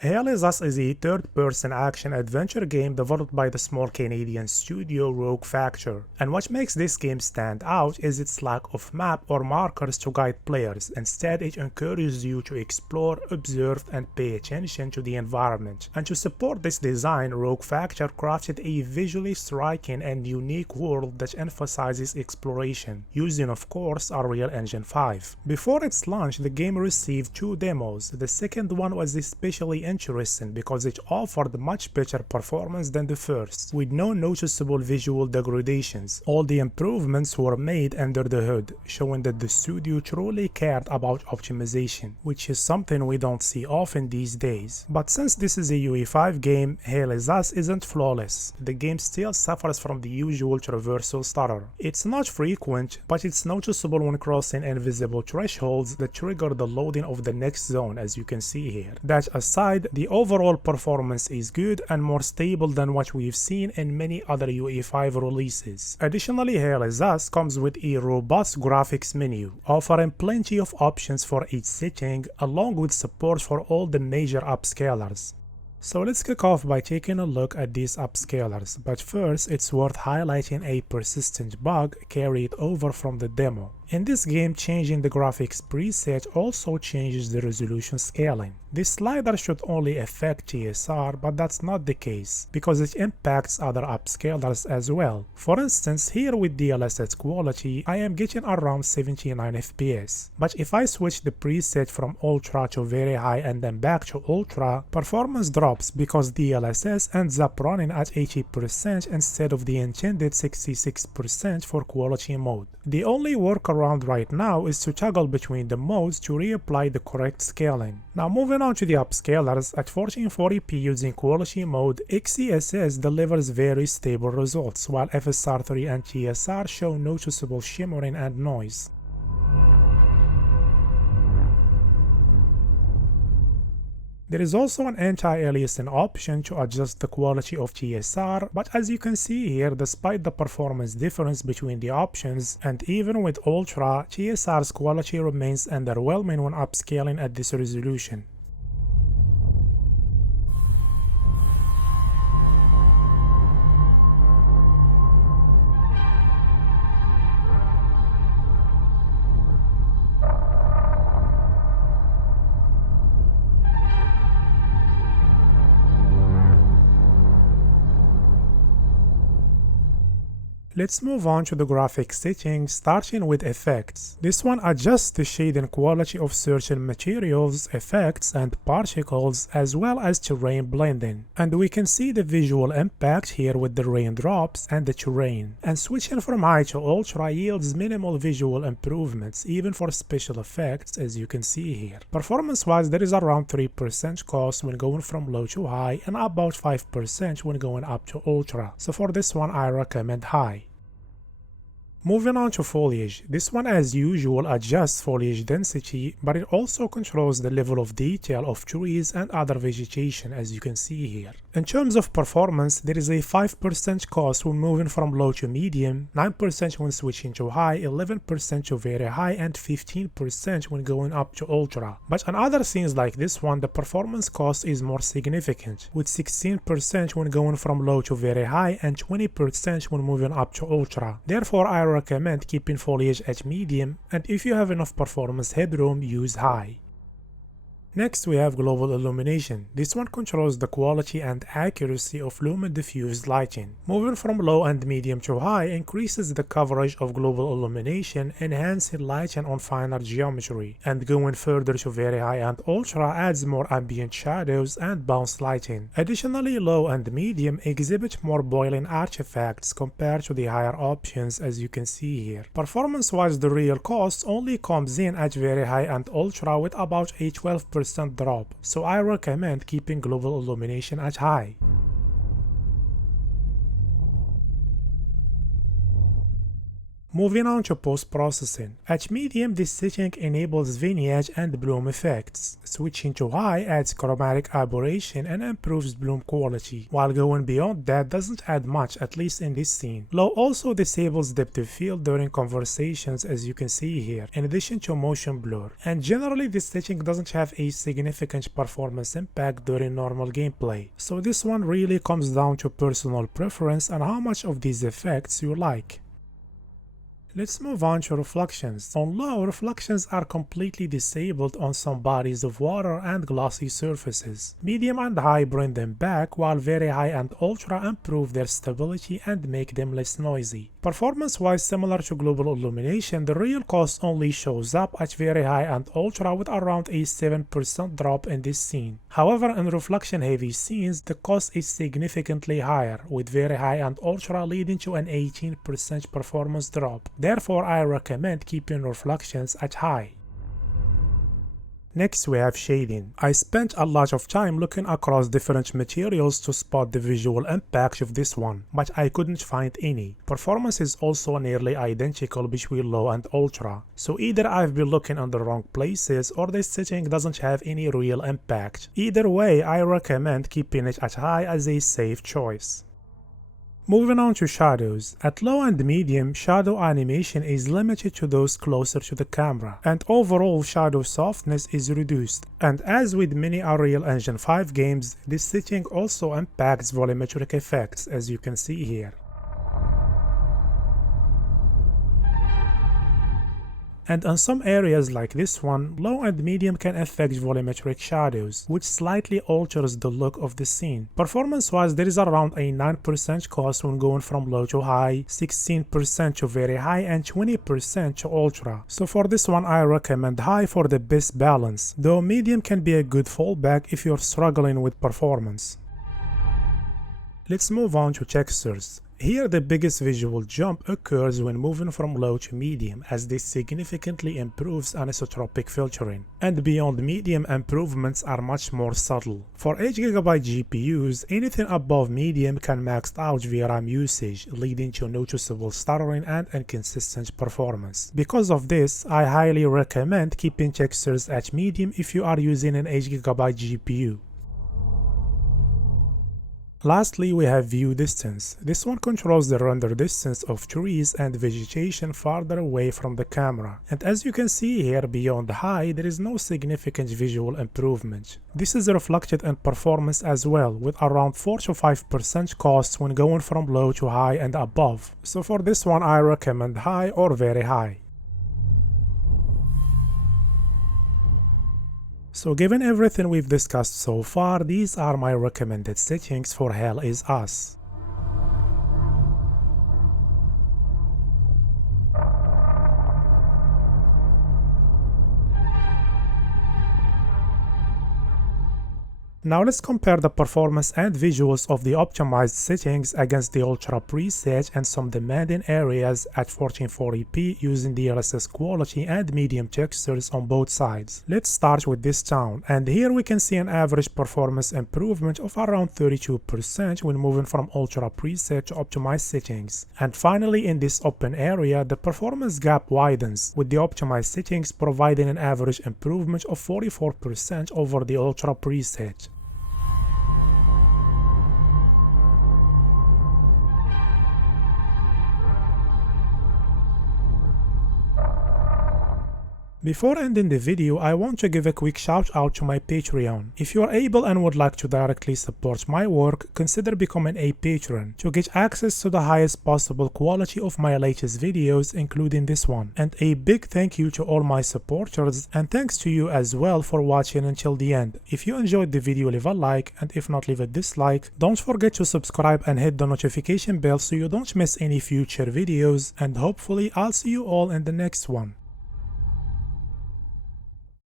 DLSS is a third-person action-adventure game developed by the small Canadian studio Rogue Factor, and what makes this game stand out is its lack of map or markers to guide players. Instead, it encourages you to explore, observe, and pay attention to the environment. And to support this design, Rogue Factor crafted a visually striking and unique world that emphasizes exploration, using of course Unreal Engine 5. Before its launch, the game received 2 demos. The second one was especially interesting because it offered much better performance than the first, with no noticeable visual degradations. All the improvements were made under the hood, showing that the studio truly cared about optimization, which is something we don't see often these days. But since this is a UE5 game, DLSS isn't flawless. The game still suffers from the usual traversal stutter. It's not frequent, but it's noticeable when crossing invisible thresholds that trigger the loading of the next zone, as you can see here. That aside, the overall performance is good and more stable than what we've seen in many other UE5 releases. Additionally, DLSS comes with a robust graphics menu, offering plenty of options for each setting, along with support for all the major upscalers. So let's kick off by taking a look at these upscalers, but first it's worth highlighting a persistent bug carried over from the demo. In this game, changing the graphics preset also changes the resolution scaling. This slider should only affect TSR, but that's not the case, because it impacts other upscalers as well. For instance, here with DLSS quality, I am getting around 79 FPS. But if I switch the preset from Ultra to very high and then back to Ultra, performance drops because DLSS ends up running at 80% instead of the intended 66% for quality mode. The only workaround right now is to toggle between the modes to reapply the correct scaling. Now moving on to the upscalers, at 1440p using quality mode, XeSS delivers very stable results, while FSR3 and TSR show noticeable shimmering and noise. There is also an anti-aliasing option to adjust the quality of TSR, but as you can see here, despite the performance difference between the options, and even with Ultra, TSR's quality remains underwhelming when upscaling at this resolution. Let's move on to the graphics settings, starting with effects. This one adjusts the shading quality of certain materials, effects, and particles, as well as terrain blending. And we can see the visual impact here with the raindrops and the terrain. And switching from high to ultra yields minimal visual improvements, even for special effects, as you can see here. Performance-wise, there is around 3% cost when going from low to high, and about 5% when going up to ultra. So for this one, I recommend high. Moving on to foliage, this one as usual adjusts foliage density, but it also controls the level of detail of trees and other vegetation, as you can see here. In terms of performance, there is a 5% cost when moving from low to medium, 9% when switching to high, 11% to very high, and 15% when going up to ultra. But on other scenes like this one, the performance cost is more significant, with 16% when going from low to very high and 20% when moving up to ultra. Therefore, I recommend keeping foliage at medium, and if you have enough performance headroom, use high. Next we have global illumination. This one controls the quality and accuracy of lumen diffused lighting. Moving from low and medium to high increases the coverage of global illumination, enhancing lighting on finer geometry, and going further to very high and ultra adds more ambient shadows and bounce lighting. Additionally, low and medium exhibit more boiling artifacts compared to the higher options, as you can see here. Performance-wise, the real cost only comes in at very high and ultra with about a 12% drop, so I recommend keeping global illumination at high. Moving on to post-processing. At medium, this setting enables vignette and bloom effects. Switching to high adds chromatic aberration and improves bloom quality, while going beyond that doesn't add much, at least in this scene. Low also disables depth of field during conversations, as you can see here, in addition to motion blur. And generally, this setting doesn't have a significant performance impact during normal gameplay. So this one really comes down to personal preference and how much of these effects you like. Let's move on to reflections. On low, reflections are completely disabled on some bodies of water and glossy surfaces. Medium and high bring them back, while very high and ultra improve their stability and make them less noisy. Performance-wise, similar to global illumination, the real cost only shows up at very high and ultra with around a 7% drop in this scene. However, in reflection-heavy scenes, the cost is significantly higher, with very high and ultra leading to an 18% performance drop. Therefore, I recommend keeping reflections at high. Next, we have shading. I spent a lot of time looking across different materials to spot the visual impact of this one, but I couldn't find any. Performance is also nearly identical between low and ultra, so either I've been looking in the wrong places or this setting doesn't have any real impact. Either way, I recommend keeping it at high as a safe choice. Moving on to shadows. At low and medium, shadow animation is limited to those closer to the camera, and overall shadow softness is reduced. And as with many Unreal Engine 5 games, this setting also impacts volumetric effects, as you can see here. And in some areas like this one, low and medium can affect volumetric shadows, which slightly alters the look of the scene. Performance-wise, there is around a 9% cost when going from low to high, 16% to very high, and 20% to ultra. So for this one, I recommend high for the best balance, though medium can be a good fallback if you're struggling with performance. Let's move on to textures. Here the biggest visual jump occurs when moving from low to medium, as this significantly improves anisotropic filtering. And beyond medium, improvements are much more subtle. For 8GB GPUs, anything above medium can max out VRAM usage, leading to noticeable stuttering and inconsistent performance. Because of this, I highly recommend keeping textures at medium if you are using an 8GB GPU. Lastly, we have view distance. This one controls the render distance of trees and vegetation farther away from the camera. And as you can see here, beyond high, there is no significant visual improvement. This is reflected in performance as well, with around 4 to 5% cost when going from low to high and above. So for this one, I recommend high or very high. So given everything we've discussed so far, these are my recommended settings for Hell Is Us. Now let's compare the performance and visuals of the optimized settings against the Ultra preset and some demanding areas at 1440p using DLSS quality and medium textures on both sides. Let's start with this town, and here we can see an average performance improvement of around 32% when moving from Ultra preset to optimized settings. And finally, in this open area, the performance gap widens, with the optimized settings providing an average improvement of 44% over the Ultra preset. Before ending the video, I want to give a quick shout out to my Patreon. If you are able and would like to directly support my work, consider becoming a patron to get access to the highest possible quality of my latest videos, including this one. And a big thank you to all my supporters, and thanks to you as well for watching until the end. If you enjoyed the video, leave a like, and if not, leave a dislike. Don't forget to subscribe and hit the notification bell so you don't miss any future videos, and hopefully I'll see you all in the next one.